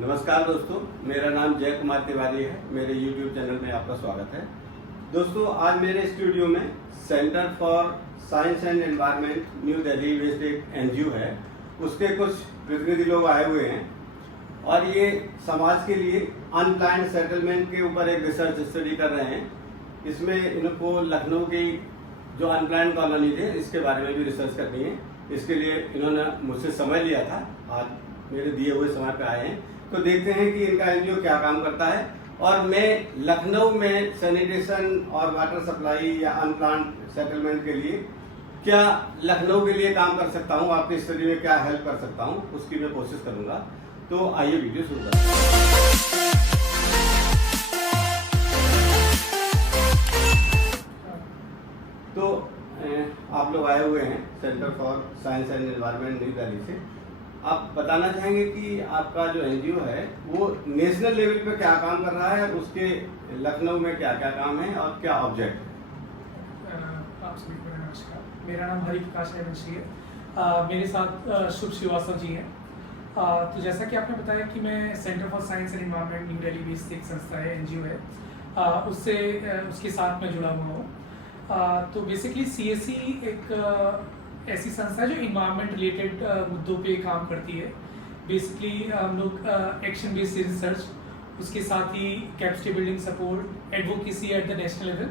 नमस्कार दोस्तों, मेरा नाम जय कुमार तिवारी है। मेरे YouTube चैनल में आपका स्वागत है। दोस्तों, आज मेरे स्टूडियो में centre for science and environment new Delhi based एक NGO है, उसके कुछ प्रतिनिधि लोग आए हुए हैं और ये समाज के लिए अनप्लान्ड सेटलमेंट के ऊपर एक रिसर्च स्टडी कर रहे हैं। इसमें इनको लखनऊ की जो अनप्लान्ड कॉलोनी थे इसके बारे में भी रिसर्च करनी है। इसके लिए इन्होंने मुझसे समय लिया था, आज मेरे दिए हुए समय पे आए हैं। तो देखते हैं कि इनका NGO क्या काम करता है और मैं लखनऊ में सैनिटेशन और वाटर सप्लाई या अनप्लान्ड सेटलमेंट के लिए क्या लखनऊ के लिए काम कर सकता हूँ, आपकी स्टडी में क्या हेल्प कर सकता हूँ, उसकी मैं कोशिश करूँगा। तो आइए वीडियो शुरू करते हैं। तो आप लोग आए हुए हैं centre for science and environment new Delhi से। आप बताना चाहेंगे कि आपका जो NGO है वो नेशनल लेवल पे क्या काम कर रहा है, उसके लखनऊ में क्या क्या काम है और क्या ऑब्जेक्ट है? आप सभी को नमस्कार। मेरा नाम हरि प्रकाश रैवंशी है। मेरे साथ शुभ श्रीवास्तव जी हैं। तो जैसा कि आपने बताया कि मैं centre for science and environment new Delhi based एक संस्था है, NGO है, उसके साथ मैं जुड़ा हुआ हूँ। तो बेसिकली CSE एक ऐसी संस्था है जो इन्वायरमेंट रिलेटेड मुद्दों पे काम करती है। बेसिकली हम लोग एक्शन बेस्ड रिसर्च, उसके साथ ही capacity building support, advocacy at the national level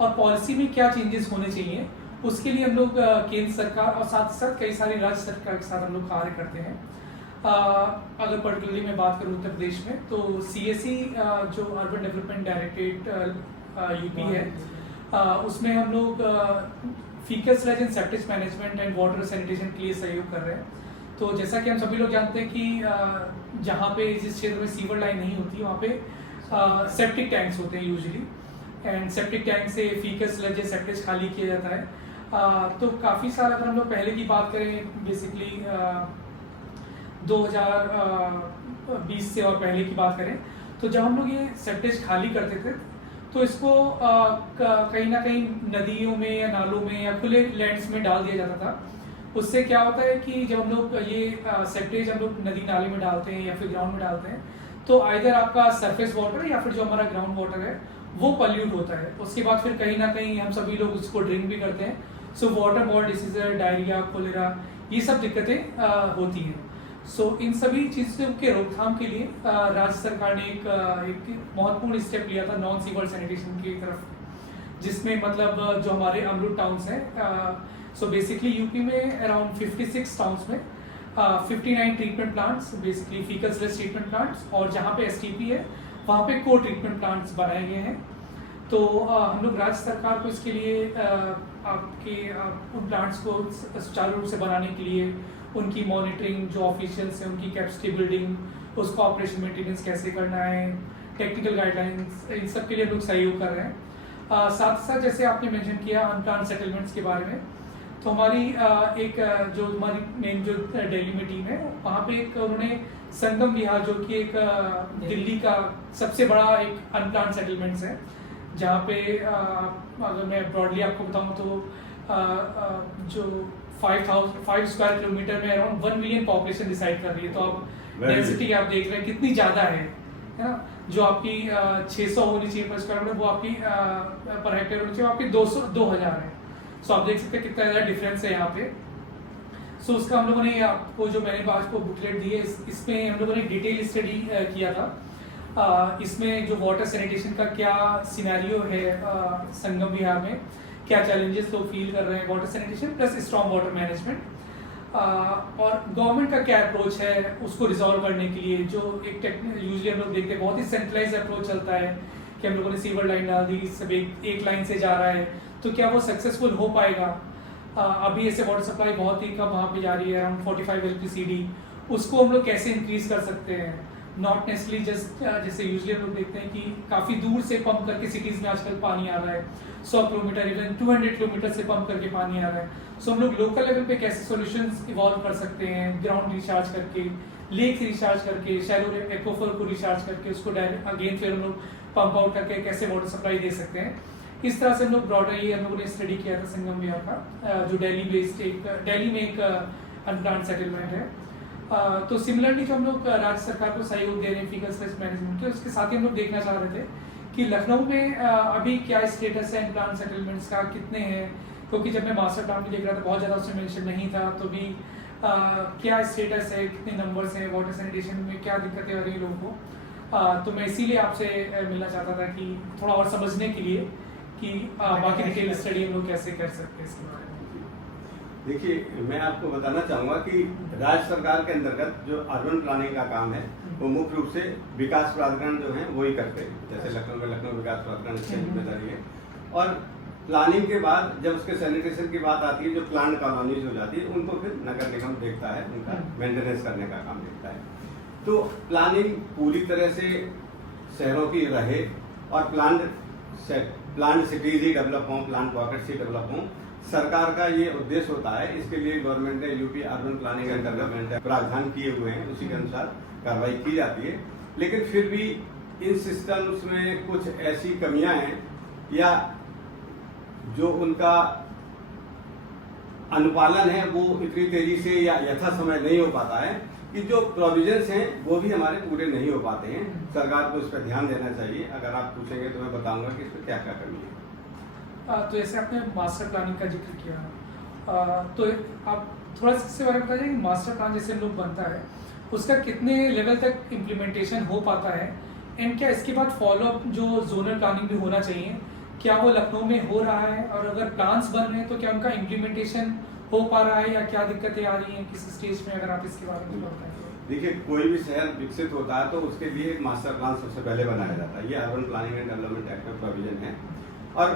और पॉलिसी में क्या चेंजेस होने चाहिए उसके लिए हम लोग केंद्र सरकार और साथ साथ कई सारी राज्य सरकार के साथ हम लोग कार्य करते हैं। अगर पर्टिकुलरली मैं बात करूँ उत्तर प्रदेश में तो CSE जो अर्बन डेवलपमेंट डायरेक्टरेट UP है, उसमें हम लोग faecal sludge and septic management and water sanitation के लिए सहयोग कर रहे हैं। तो जैसा कि हम सभी लोग जानते हैं कि जहाँ पे जिस क्षेत्र में सीवर लाइन नहीं होती वहाँ पे सेप्टिक टैंक्स होते हैं यूजुअली, एंड सेप्टिक टैंक से फीकल स्लज या सेप्टिक खाली किया जाता है। तो काफ़ी सारा अगर हम लोग पहले की बात करें, बेसिकली 2020 से और पहले की बात करें तो जब हम लोग ये सेप्टिक खाली करते थे तो इसको कहीं ना कहीं नदियों में या नालों में या खुले लैंड्स में डाल दिया जाता था। उससे क्या होता है कि जब हम लोग ये सेप्टेज हम लोग नदी नाले में डालते हैं या फिर ग्राउंड में डालते हैं तो आइदर आपका सरफेस वाटर या फिर जो हमारा ग्राउंड वाटर है वो पल्यूट होता है। उसके बाद फिर कहीं ना कहीं हम सभी लोग उसको ड्रिंक भी करते हैं। So water borne disease, diarrhoea, cholera, ये सब दिक्कतें होती हैं। सो इन सभी चीज़ों के रोकथाम के लिए राज्य सरकार ने एक महत्वपूर्ण स्टेप लिया था नॉन सीवर सैनिटेशन की तरफ, जिसमें मतलब जो हमारे अमृत टाउन्स हैं, सो बेसिकली यूपी में अराउंड 56 टाउन्स में 59 treatment plants, basically faecal sludge treatment plants, और जहाँ पे STP है वहाँ पे को ट्रीटमेंट प्लांट्स बनाए गए हैं। तो हम लोग राज्य सरकार को इसके लिए उन प्लांट्स को सुचारू रूप से बनाने के लिए उनकी मॉनिटरिंग, जो ऑफिशियल्स हैं उनकी कैपेसिटी बिल्डिंग, उसका ऑपरेशन मेंटेनेंस कैसे करना है, टेक्निकल गाइडलाइंस, इन सब के लिए हम लोग सहयोग कर रहे हैं। साथ साथ जैसे आपने मेंशन किया अनप्लान्ड सेटलमेंट्स के बारे में, तो हमारी जो हमारी मेन जो दिल्ली में टीम है वहाँ पे एक उन्होंने संगम विहार, जो कि एक दिल्ली का सबसे बड़ा एक अनप्लान्ड सेटलमेंट्स है, जहाँ पे अगर मैं ब्रॉडली आपको बताऊँ तो जो 5 स्क्वायर किलोमीटर में अराउंड 1 मिलियन पॉपुलेशन डिसाइड कर रही है। तो आप डेंसिटी आप देख रहे हैं कितनी ज़्यादा है ना। जो आपकी 600 होनी चाहिए पर स्क्वायर मीटर वो आपकी पर हेक्टेयर होनी चाहिए, आपकी 2000 है। सो आप देख सकते हैं कितना ज़्यादा डिफरेंस है यहाँ पे। सो उसका हम लोगों ने आपको जो मैंने आपको बुकलेट दी है इसमें हम लोगों ने डिटेल स्टडी किया था। इसमें जो वाटर सैनिटेशन का क्या सिनेरियो है संगम विहार में, क्या चैलेंजेस लोग फील कर रहे हैं water sanitation plus strong water management, और गवर्नमेंट का क्या अप्रोच है उसको रिजॉल्व करने के लिए। जो एक यूजुअली हम लोग देखते हैं बहुत ही सेंट्रलाइज अप्रोच चलता है कि हम लोगों ने सीवर लाइन डाल दी, सब एक लाइन से जा रहा है, तो क्या वो सक्सेसफुल हो पाएगा। अभी ऐसे वाटर सप्लाई बहुत ही कम वहाँ पे जा रही है, अराउंड 45 LPCD, उसको हम लोग कैसे इंक्रीज कर सकते हैं। नॉट नेसेसरली जस्ट जैसे यूजुअली हम लोग देखते हैं कि काफ़ी दूर से पंप करके सिटीज़ में आजकल पानी आ रहा है, 100 किलोमीटर इवन 200 किलोमीटर से पंप करके पानी आ रहा है। सो हम लोग लोकल लेवल पे कैसे सॉल्यूशंस इवॉल्व कर सकते हैं, ग्राउंड रिचार्ज करके, लेक रिचार्ज करके, शैलो एक्वाफर को रिचार्ज करके उसको डायरेक्ट अगेन फिर हम लोग पंप आउट करके कैसे वाटर सप्लाई दे सकते हैं। इस तरह से हम लोग ब्रॉडरली हम लोगों ने स्टडी किया था संगम विहार का, जो दिल्ली में एक अनप्लान्ड सेटलमेंट है। तो सिमिलरली जो हम लोग राज्य सरकार को सहयोग दे रहे हैं फिकल स्पेस मैनेजमेंट के, उसके साथ ही हम लोग देखना चाह रहे थे कि लखनऊ में अभी क्या स्टेटस है इन प्लान सेटलमेंट्स का, कितने हैं, क्योंकि जब मैं मास्टर प्लान भी देख रहा था बहुत ज़्यादा उसमें मेंशन नहीं था, तो भी क्या स्टेटस है, कितने नंबर्स हैं, वाटर सैनिटेशन में क्या दिक्कतें आ रही हैं लोगों को। तो मैं इसीलिए आपसे मिलना चाहता था कि थोड़ा और समझने के लिए कि बाकी डिटेल स्टडी हम लोग कैसे कर सकते हैं इसके बारे में। देखिए, मैं आपको बताना चाहूँगा कि राज्य सरकार के अंतर्गत जो अर्बन प्लानिंग का काम है वो मुख्य रूप से विकास प्राधिकरण जो है वही करते हैं। जैसे लखनऊ में लखनऊ विकास प्राधिकरण की जिम्मेदारी है, और प्लानिंग के बाद जब उसके सैनिटेशन की बात आती है, जो प्लान कॉलोनीज हो जाती है, उनको फिर नगर निगम देखता है, उनका मेंटेनेंस करने का काम देखता है। तो प्लानिंग पूरी तरह से शहरों की रहे और प्लान सिटीज ही डेवलप हों, प्लान पॉकेट्स ही डेवलप हों, सरकार का ये उद्देश्य होता है। इसके लिए गवर्नमेंट ने UP urban planning and development प्रावधान किए हुए हैं, उसी के अनुसार कार्रवाई की जाती है। लेकिन फिर भी इन सिस्टम्स में कुछ ऐसी कमियां हैं या जो उनका अनुपालन है वो इतनी तेजी से या यथा समय नहीं हो पाता है, कि जो प्रोविजंस हैं वो भी हमारे पूरे नहीं हो पाते हैं। सरकार को इस पर ध्यान देना चाहिए। अगर आप पूछेंगे तो मैं बताऊंगा कि इसमें क्या क्या कमी है। तो जैसे आपने मास्टर प्लानिंग का जिक्र किया, तो आप थोड़ा सा इसके बारे में बताइए कि मास्टर प्लान जैसे लोग बनता है उसका कितने लेवल तक इम्प्लीमेंटेशन हो पाता है, एंड क्या इसके बाद फॉलोअप जो जोनल प्लानिंग भी होना चाहिए, क्या वो लखनऊ में हो रहा है, और अगर प्लान्स बन रहे हैं तो क्या उनका इम्प्लीमेंटेशन हो पा रहा है या क्या दिक्कतें आ रही हैं किस स्टेज में, अगर आप इसके बारे में बताएं। देखिए, कोई भी शहर विकसित होता है तो उसके लिए एक मास्टर प्लान सबसे पहले बनाया जाता है। ये urban planning and development act में प्रोविजन है, और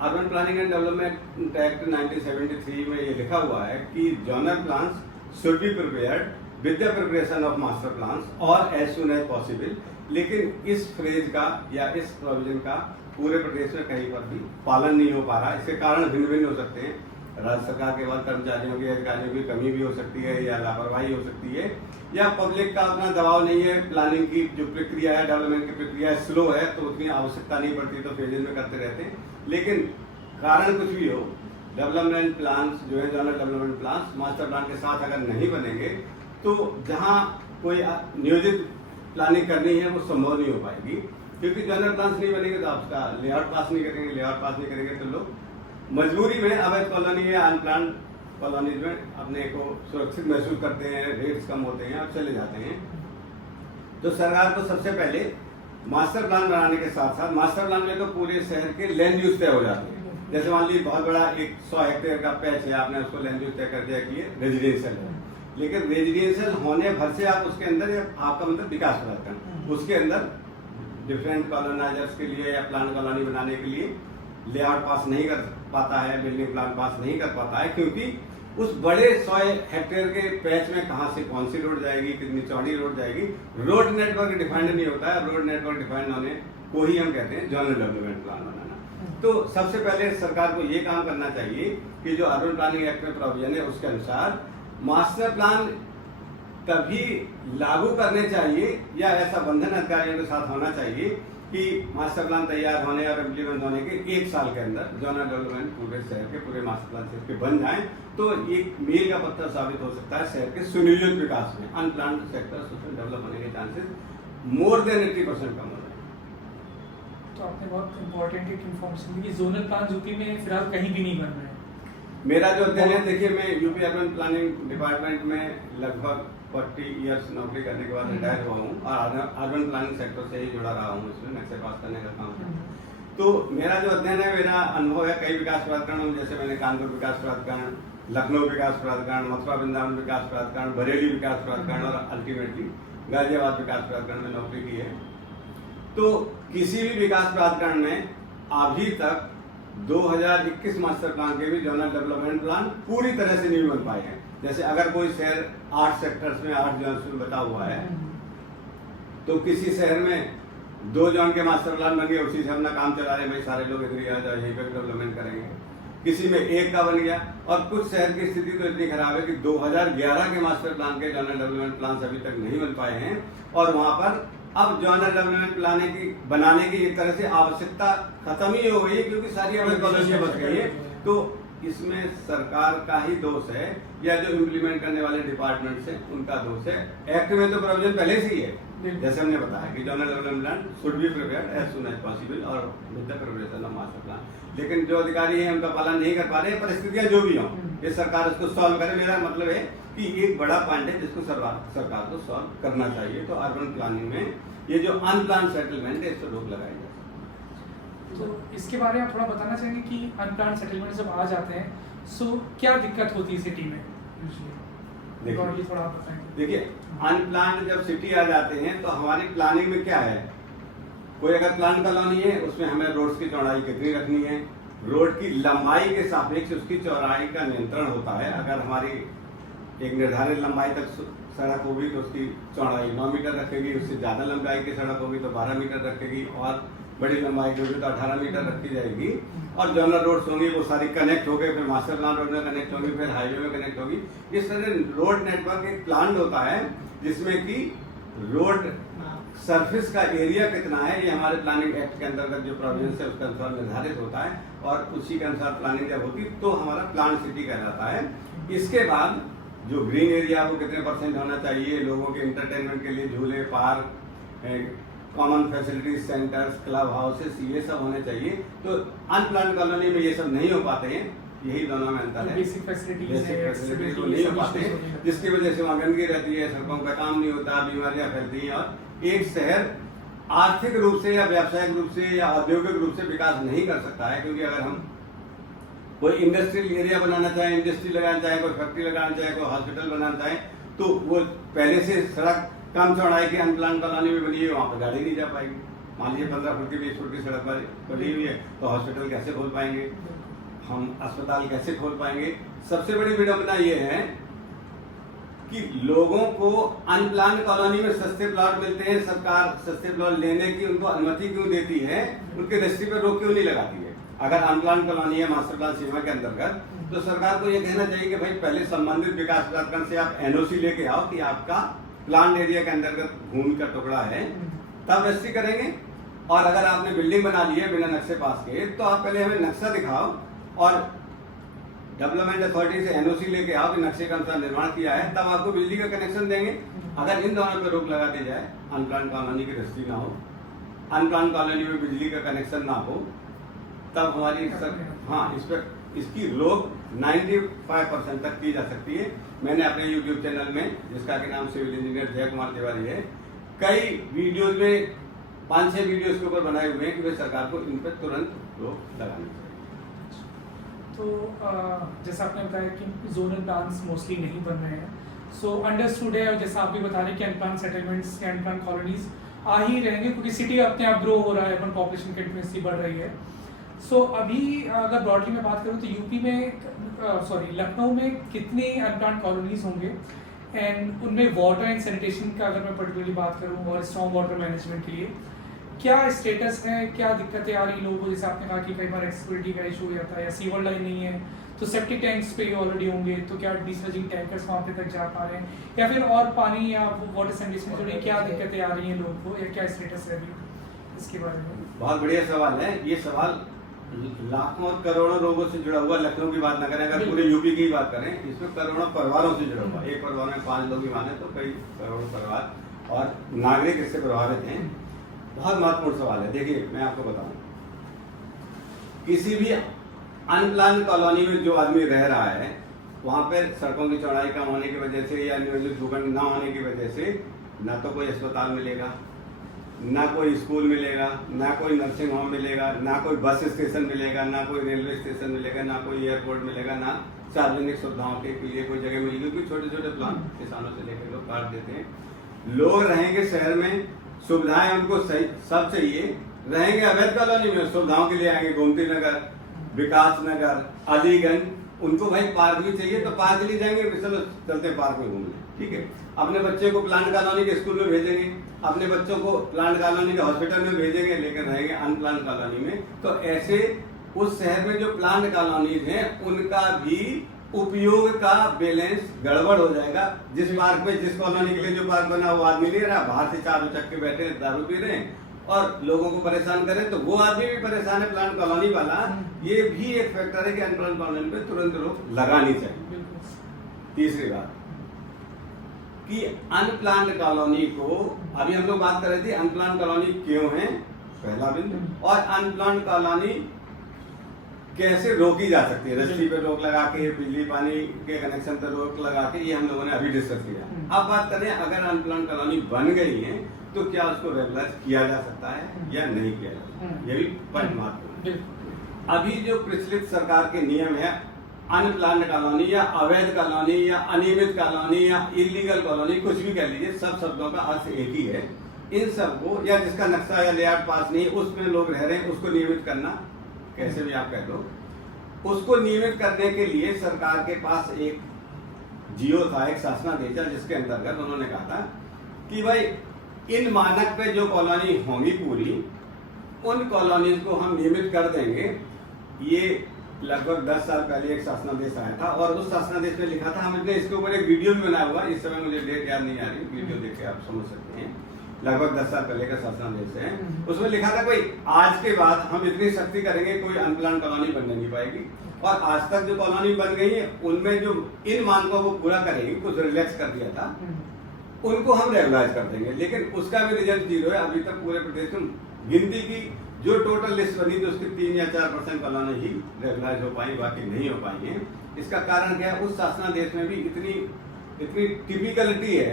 urban planning and development act 1973 में ये लिखा हुआ है कि zonal plans should be prepared with the preparation of master plans और एज सून एज पॉसिबल। लेकिन इस फ्रेज का या इस प्रोविजन का पूरे प्रदेश में कहीं पर भी पालन नहीं हो पा रहा। इसके कारण भिन्न भिन्न हो सकते हैं। राज्य सरकार के बाद कर्मचारियों की, अधिकारियों की कमी भी हो सकती है, या लापरवाही हो सकती है, या पब्लिक का अपना दबाव नहीं है। प्लानिंग की जो प्रक्रिया है, डेवलपमेंट की प्रक्रिया स्लो है, तो उतनी आवश्यकता नहीं पड़ती, तो फेजेज में करते रहते हैं। लेकिन कारण कुछ भी हो, डेवलपमेंट प्लान जो है, zonal development plan master plan के साथ अगर नहीं बनेंगे तो जहाँ कोई नियोजित प्लानिंग करनी है वो संभव नहीं हो पाएगी। क्योंकि जोनल प्लान नहीं बनेंगे तो आपका लेआउट पास नहीं करेंगे, लेआउट पास नहीं करेंगे तो लोग मजबूरी में अवैध कॉलोनी या अनप्लान कॉलोनीज में अपने को सुरक्षित महसूस करते हैं, रेट्स कम होते हैं और चले जाते हैं। तो सरकार को सबसे पहले मास्टर प्लान बनाने के साथ साथ, मास्टर प्लान में तो पूरे शहर के लैंड यूज तय हो जाते हैं। जैसे मान लीजिए बहुत बड़ा 100 हेक्टेयर का पैच है, आपने उसको लैंड यूज तय कर दिया कि ये रेजिडेंशियल है, लेकिन रेजिडेंशियल होने भर से आप उसके अंदर, आपका मतलब विकास प्राधिकरण, उसके अंदर डिफरेंट कॉलोनाइजर्स के लिए या प्लान कॉलोनी बनाने के लिए लेआउट पास नहीं कर पाता है, बिल्डिंग प्लान पास नहीं कर पाता है, क्योंकि उस बड़े 100 हेक्टेयर के पैच में कहां से कौन सी रोड जाएगी, कितनी चौड़ी रोड जाएगी, रोड नेटवर्क डिफाइंड नहीं होता है। रोड नेटवर्क डिफाइंड होने को ही हम कहते हैं जोनल डेवलपमेंट प्लान बनाना। तो सबसे पहले सरकार को ये काम करना चाहिए कि जो अर्बन प्लानिंग एक्ट में प्रोविजन है उसके अनुसार मास्टर प्लान तभी लागू करने चाहिए, या ऐसा बंधन अधिकारियों के साथ होना चाहिए कि मास्टर प्लान तैयार होने और इम्प्लीमेंट होने के 1 साल के अंदर जोनल डेवलपमेंट पूरे शहर के, पूरे मास्टर प्लान शहर के बन जाएं, तो एक मील का पत्थर साबित हो सकता है शहर के सुनियोजित विकास में। अनप्लान्ड सेक्टर सोशल डेवलप होने के चांसेस मोर देन 80% कम हो रहे हैं। तो आपने बहुत इम्पोर्टेंट एक इन्फॉर्मेशन दी कि जोनल प्लान यूपी में फिलहाल कहीं भी नहीं बन रहे हैं। मेरा जो अध्ययन है, देखिए मैं यूपी अर्बन प्लानिंग डिपार्टमेंट में लगभग 40 इयर्स नौकरी करने के बाद रिटायर हुआ हूँ, और अर्बन प्लानिंग सेक्टर से ही जुड़ा रहा हूँ, इसमें नक्शे पास करने का काम। तो मेरा जो अध्ययन है, मेरा अनुभव है कई विकास प्राधिकरण, जैसे मैंने कानपुर विकास प्राधिकरण, लखनऊ विकास प्राधिकरण, मथुरा वृंदावन विकास प्राधिकरण, बरेली विकास प्राधिकरण और अल्टीमेटली गाजियाबाद विकास प्राधिकरण में नौकरी की है। तो किसी भी विकास प्राधिकरण में अभी तक 2021 मास्टर प्लान के भी जोनल डेवलपमेंट प्लान पूरी तरह से नहीं बन पाए हैं। जैसे अगर कोई शहर 8 सेक्टर्स में 8 जोन्स में बता हुआ है, तो किसी शहर में 2 जोन के मास्टर प्लान बन गए, उसी से अपना काम चला रहे, भाई सारे लोग इधर आ जाए, यहीं पर डेवलपमेंट करेंगे। किसी में 1 का बन गया, और कुछ शहर की स्थिति तो इतनी खराब है कि 2011 के मास्टर प्लान के जोनल डेवलपमेंट प्लान अभी तक नहीं बन पाए हैं, और वहां पर अब जोनल डेवलपमेंट प्लान की बनाने की एक तरह से आवश्यकता खत्म ही हो गई है, क्योंकि सारी अवैध कॉलोनियां बच गई है। तो इसमें सरकार का ही दोष है या जो इम्प्लीमेंट करने वाले डिपार्टमेंट्स हैं उनका दोष है। एक्ट में तो प्रोविजन पहले से ही है, जैसे हमने बताया कि zonal development plan should be prepared as soon as possible और with the preparation of master plan. लेकिन जो अधिकारी हैं उनका पालन नहीं कर पा रहे, परिस्थितियां जो भी हों, ये सरकार उसको सॉल्व करे। मेरा मतलब है कि एक बड़ा पॉइंट है जिसको सरकार को सॉल्व करना चाहिए। तो अर्बन प्लानिंग में ये जो अनप्लान सेटलमेंट है इसको रोक लगाई जाए। तो इसके बारे में आप थोड़ा बताना चाहेंगे कि अनप्लान सेटलमेंट जब आ जाते हैं सो क्या दिक्कत होती है सिटी में? देखिए थोड़ा आप बताएंगे। देखिए अनप्लान जब सिटी आ जाते हैं तो हमारी प्लानिंग में क्या है, कोई अगर प्लान कॉलोनी है उसमें हमें रोड्स की चौड़ाई कितनी रखनी है, रोड की लंबाई के सापेक्ष उसकी चौड़ाई का नियंत्रण होता है। अगर हमारी एक निर्धारित लंबाई तक सड़क होगी तो उसकी चौड़ाई 9 मीटर रखेगी, उससे ज़्यादा लंबाई की सड़क होगी तो 12 मीटर रखेगी, और बड़ी लंबाई की होगी तो 18 मीटर रखी जाएगी। और जनरल रोड्स होंगी वो सारी कनेक्ट हो गए, फिर मास्टर प्लान रोड में कनेक्ट होगी, फिर हाईवे में कनेक्ट होगी। इस तरह रोड नेटवर्क एक प्लान होता है जिसमें कि रोड सरफेस का एरिया कितना है ये हमारे प्लानिंग एक्ट के अंतर्गत जो प्रोविजन है उसके अनुसार निर्धारित होता है, और उसी के अनुसार प्लानिंग जब होती तो हमारा प्लान सिटी कहलाता है। इसके बाद जो ग्रीन एरिया वो कितने % होना चाहिए, लोगों के इंटरटेनमेंट के लिए झूले, park, common facilities centres, club houses, ये सब होने चाहिए। तो अनप्लान कॉलोनी में ये सब नहीं हो पाते हैं, यही दोनों में अंतर है। बेसिक फैसिलिटीज तो नहीं हो पाते हैं, जिसकी वजह से वहाँ गंदगी रहती है, सड़कों का काम नहीं होता, बीमारियां फैलती हैं, और एक शहर आर्थिक रूप से या व्यावसायिक रूप से या औद्योगिक रूप से विकास नहीं कर सकता है। क्योंकि अगर हम कोई इंडस्ट्रियल एरिया बनाना चाहे, इंडस्ट्री लगाना चाहे, कोई फैक्ट्री लगाना चाहे, कोई हॉस्पिटल बनाना चाहे, तो वो पहले से सड़क कम चौड़ाई की अनप्लान कॉलोनी में बनी है, वहाँ पर गाड़ी नहीं जा पाएगी। मान लीजिए 15 फुट की 20 फुट की सड़क पर बनी हुई है तो हॉस्पिटल कैसे खोल पाएंगे, हम अस्पताल कैसे खोल पाएंगे। सबसे बड़ी विडंबना ये है कि लोगों को अनप्लान कॉलोनी में सस्ते प्लॉट मिलते हैं, सरकार सस्ते प्लॉट लेने की उनको अनुमति क्यों देती है, उनके रजिस्ट्री पर रोक क्यों नहीं लगाती है। अगर अनप्लान कॉलोनी है मास्टर प्लान सीमा के अंतर्गत तो सरकार को यह कहना चाहिए कि भाई पहले संबंधित विकास प्राधिकरण से आप एनओसी लेके आओ कि आपका प्लान एरिया के अंतर्गत भूमि का टुकड़ा है, तब रजिस्ट्री करेंगे। और अगर आपने बिल्डिंग बना ली है बिना नक्शे पास के तो आप पहले हमें नक्शा दिखाओ और डेवलपमेंट अथॉरिटी से एनओसी लेके आओ कि नक्शे का अनुसार निर्माण किया है, तब आपको बिजली का कनेक्शन देंगे। अगर इन दोनों पर रोक लगा दी जाए, अनप्लान कॉलोनी की रजिस्ट्री ना हो, अनप्लान कॉलोनी में बिजली का कनेक्शन ना हो, तब हमारी हाँ इस पर इसकी रोक 95% तक की जा सकती है। मैंने अपने YouTube चैनल में, जिसका कि नाम सिविल इंजीनियर जय कुमार तिवारी है, कई वीडियोज में 5-6 वीडियो इसके ऊपर बनाए हुए हैं कि भाई सरकार को इन पर तुरंत रोक लगानी चाहिए। तो जैसा आपने बताया कि जोनल प्लान्स मोस्टली नहीं बन रहे हैं, सो अंडरस्टूड है, और जैसा आप भी बता रहे हैं कि अनप्लान सेटलमेंट्स या अनप्लान कॉलोनीज आ ही रहेंगे क्योंकि सिटी अपने आप ग्रो हो रहा है, अपन पॉपुलेशन कंटिन्यूसली बढ़ रही है। सो अभी अगर ब्रॉडली में बात करूँ तो यूपी में लखनऊ में कितने अनप्लान कॉलोनीज होंगे, एंड उनमें वाटर एंड सैनिटेशन का अगर मैं पर्टिकुलरली बात करूँ और स्ट्रॉन्ग वाटर मैनेजमेंट के लिए क्या स्टेटस है, क्या दिक्कतें आ रही लोगों को? जैसे आपने कहा कि कई बार एक्सेसिबिलिटी का इशू हो जाता है या सीवर लाइन नहीं है, तो सेप्टिक टैंक्स पे ऑलरेडी होंगे, तो क्या डिस्चार्जिंग टैंकर्स वहाँ पे तक जा पा रहे हैं, या फिर और पानी या वाटर सैनिटेशन से जुड़ी क्या दिक्कतें आ रही हैं लोगों को, या क्या स्टेटस है अभी इसके बारे में? बहुत बढ़िया सवाल है। ये सवाल लाखों और करोड़ों लोगों से जुड़ा हुआ। लखनऊ की बात न करें, अगर पूरे यूपी की बात करें, इसमें करोड़ों परिवारों से जुड़ा हुआ। एक परिवार में 5 लोग ही माने तो कई करोड़ों परिवार और नागरिक इससे प्रभावित हैं। बहुत महत्वपूर्ण सवाल है। देखिए मैं आपको बताऊं, किसी भी अनप्लान कॉलोनी में जो आदमी रह रहा है वहां पर सड़कों की चौड़ाई कम होने की वजह से या नियोजित भूखंड न होने की वजह से ना तो कोई अस्पताल मिलेगा, ना कोई स्कूल मिलेगा, ना कोई नर्सिंग होम मिलेगा, ना कोई बस स्टेशन मिलेगा, ना कोई रेलवे स्टेशन मिलेगा, ना कोई एयरपोर्ट मिलेगा, ना सार्वजनिक सुविधाओं के लिए कोई जगह मिलेगी। क्योंकि छोटे छोटे प्लान किसानों से लेकर लोग काट देते हैं। लोग रहेंगे शहर में, सुविधाएं उनको सही सब चाहिए, रहेंगे अवैध कॉलोनी में, सुविधाओं के लिए आएंगे गोमती नगर, विकास नगर, अलीगंज। उनको भाई पार्क भी चाहिए तो पार्क ले जाएंगे, चलो चलते पार्क में घूमने, ठीक है। अपने बच्चे को प्लांट कॉलोनी के स्कूल में भेजेंगे, अपने बच्चों को प्लांट कॉलोनी के हॉस्पिटल में भेजेंगे, लेकिन रहेंगे अनप्लान कॉलोनी में। तो ऐसे उस शहर में जो प्लांट कॉलोनीज हैं उनका भी उपयोग का बैलेंस गड़बड़ हो जाएगा। जिस पार्क में, जिस कॉलोनी के लिए जो पार्क बना वो आदमी नहीं रहा, बाहर से 4 उचक के बैठे दारू पी रहे हैं, और लोगों को परेशान करें, तो वो आदमी भी परेशान है, प्लांट कॉलोनी वाला। ये भी एक फैक्टर है कि अनप्लान कॉलोनी पे तुरंत रोक लगानी चाहिए। तीसरी बात कि अनप्लान कॉलोनी को, अभी हम लोग बात कर रहे थे अनप्लान कॉलोनी क्यों है, पहला बिंदु, और अनप्लान कॉलोनी कैसे रोकी जा सकती है, रजिस्ट्री पे रोक लगा के, बिजली पानी के कनेक्शन पे रोक लगा के, ये हम लोगों ने अभी डिस्कस किया। अब बात करें अगर अनप्लान कॉलोनी बन गई है तो क्या उसको रेगुलराइज किया जा सकता है या नहीं किया जा सकता, ये भी पॉइंट महत्वपूर्ण है। अभी जो प्रचलित सरकार के नियम है, अनप्लान्ड कॉलोनी या अवैध कॉलोनी या अनियमित कॉलोनी या इलीगल कॉलोनी, कुछ भी कह लीजिए, सब शब्दों का अर्थ एक ही है। इन सबको, या जिसका नक्शा या लेआउट पास नहीं, उसमें लोग रह रहे हैं, उसको नियमित करना, कैसे भी आप कह दो, उसको नियमित करने के लिए सरकार के पास एक जियो था, एक शासनादेश था, जिसके अंतर्गत उन्होंने कहा था कि भाई इन मानक पे जो कॉलोनी होंगी पूरी, उन कॉलोनीज को हम नियमित कर देंगे। ये लगभग 10 साल पहले एक शासनादेश आया था और उस शासनादेश में लिखा था, हमने इसके ऊपर एक वीडियो भी बनाया हुआ, इस समय मुझे डेट याद नहीं आ रही, वीडियो देख के आप समझ सकते हैं, लगभग 10 साल पहले का शासनादेश है। उसमें लिखा था कोई आज के बाद हम इतनी सख्ती करेंगे कोई अनप्लान कॉलोनी बनने नहीं पाएगी, और आज तक जो कॉलोनी बन गई है उनमें जो इन मानकों को पूरा करेगी, कुछ रिलैक्स कर दिया था, उनको हम रेगुलाइज कर देंगे। लेकिन उसका भी रिजल्ट 0 है। अभी तक पूरे प्रदेश में गिनती की जो टोटल लिस्ट बनी थी उसकी 3 या 4% कॉलोनी ही रेगुलाइज हो पाई, बाकी नहीं हो पाई है। इसका कारण क्या है, उस शासनादेश में भी इतनी टिपिकलिटी है,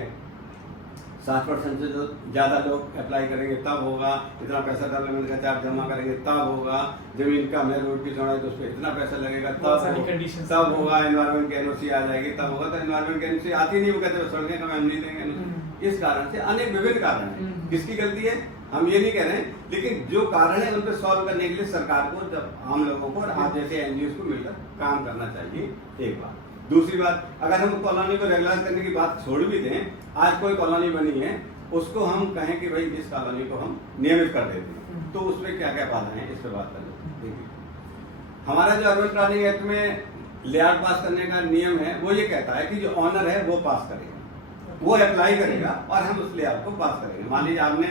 60% से जो ज्यादा लोग अप्लाई करेंगे तब होगा, इतना पैसा डेवलपमेंट का चार्ज जमा करेंगे तब होगा, जमीन का है, रोड की चौड़ाई तो उस पर इतना पैसा लगेगा तब होगा, एनवायरमेंट की एनओसी आ जाएगी तब होगा, तो एनवायरमेंट की एनओसी आती नहीं, वो कहते सड़कें का हम नहीं देंगे। इस कारण से अनेक विभिन्न कारण है। किसकी गलती है हम ये नहीं कह रहे हैं, लेकिन जो कारण है उन पर सॉल्व करने के लिए सरकार को, जब आम लोगों को और आप जैसे एनजीओ को मिलकर काम करना चाहिए, एक बात। दूसरी बात, अगर हम कॉलोनी को रेगुलाइज करने की बात छोड़ भी दें, आज कोई कॉलोनी बनी है उसको हम कहें कि भाई इस कॉलोनी को हम नियमित कर देते हैं, तो उसमें क्या क्या बाधा है, इस पर बात कर लेते हैं। देखिए, हमारा जो अर्बन प्लानिंग एक्ट में लेआउट पास करने का नियम है, वो ये कहता है कि जो ऑनर है वो पास करेगा, वो अप्लाई करेगा और हम उस लेआउट को पास करेंगे। मान लीजिए आपने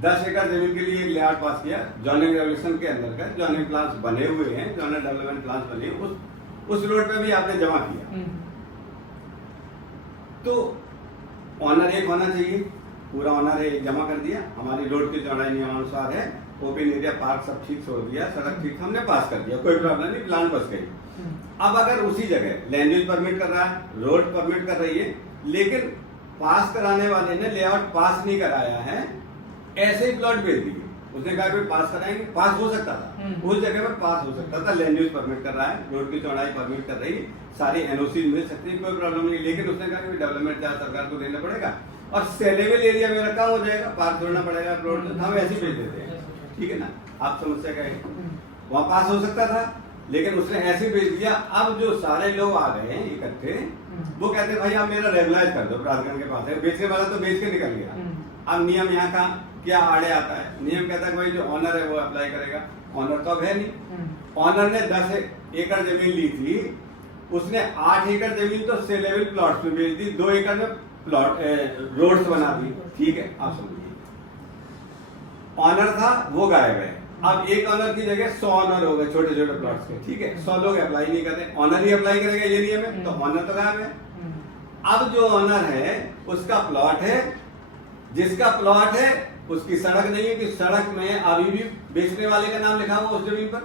10 एकड़ जमीन के लिए लेआउट पास किया, जोनिंग रेगुलेशन के अंदर जोनिंग प्लान्स बने हुए हैं, जोनल डेवलपमेंट प्लान्स बने, उस रोड पे भी आपने जमा किया, तो ऑनर एक होना चाहिए, पूरा ऑनर एक जमा कर दिया, हमारी रोड की चौड़ाई नियमानुसार है, ओपन एरिया पार्क सब ठीक छोड़ दिया, सड़क ठीक हमने पास कर दिया, कोई प्रॉब्लम नहीं, प्लान बस गई। अब अगर उसी जगह लैंड यूज परमिट कर रहा है, रोड परमिट कर रही है, लेकिन पास कराने वाले ने लेआउट पास नहीं कराया है, ऐसे ही प्लॉट भेज दिए, उसने कहा कि पास कराएंगे, पास हो सकता था, उस जगह पर पास हो सकता था, लैंड यूज परमिट कर रहा है, रोड की चौड़ाई परमिट कर रही, सारी एनओसी मिल सकती है, कोई प्रॉब्लम नहीं, लेकिन उसने कहा कि डेवलपमेंट चार्ज सरकार को देना पड़ेगा और सेलेबल एरिया मेरा कम हो जाएगा, पार्क छोड़ना पड़ेगा, रोड हम ऐसे ही भेज देते हैं, ठीक है ना, आप समस्या क्या है, वहाँ पास हो सकता था, लेकिन उसने ऐसे ही भेज दिया। अब जो सारे लोग आ गए हैं इकट्ठे, वो कहते हैं भाई आप मेरा रेगुलाइज कर दो, प्राधिकरण के पास है, बेचने वाला तो बेच के निकल गया। अब नियम यहाँ का क्या आड़े आता है, नियम कहता है भाई जो ऑनर है वो अप्लाई करेगा, ऑनर तो अब है नहीं, ऑनर ने 10 एकड़ जमीन ली थी, उसने 8 एकड़ जमीन तो सेलेबल प्लॉट्स में बेच दी, 2 एकड़ में प्लॉट रोड्स बना दी, ठीक है, आप समझिए, ऑनर था वो गायब है, अब एक ऑनर की जगह 100 ऑनर हो गए छोटे छोटे प्लॉट्स के, ठीक है, 100 लोग अप्लाई नहीं कर रहे, ऑनर ही अप्लाई करेगा ये नियम है, तो ऑनर तो गायब है। अब जो ऑनर है उसका प्लॉट है, जिसका प्लॉट है उसकी सड़क नहीं है, कि सड़क में अभी भी बेचने वाले का नाम लिखा हुआ उस जमीन पर,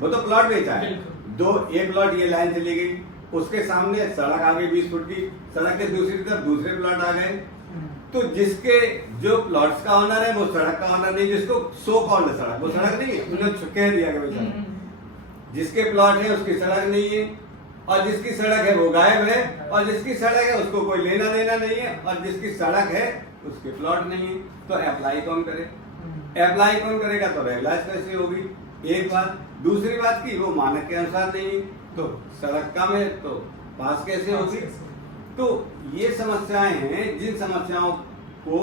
वो तो प्लॉट बेचा है, एक प्लॉट ये लाइन चली गई, उसके सामने सड़क आ गई 20 फुट की, सड़क के दूसरी तरफ दूसरे प्लॉट आ गए, तो जिसके जो प्लॉट्स का ऑनर है वो सड़क का ऑनर नहीं, जिसको सो कॉल्ड सड़क, वो सड़क नहीं है, उन्होंने कह दिया कि भाई जिसके प्लॉट है उसकी सड़क नहीं है, और जिसकी सड़क है वो गायब है, और जिसकी सड़क है उसको कोई लेना देना नहीं है, और जिसकी सड़क है उसके प्लॉट नहीं है, तो अप्लाई कौन करे, अप्लाई कौन करेगा, तो रेगुलाइज कैसे होगी, एक बात। दूसरी बात की वो मानक के अनुसार नहीं, तो सड़क कम है तो पास कैसे होगी। तो ये समस्याएं हैं, जिन समस्याओं को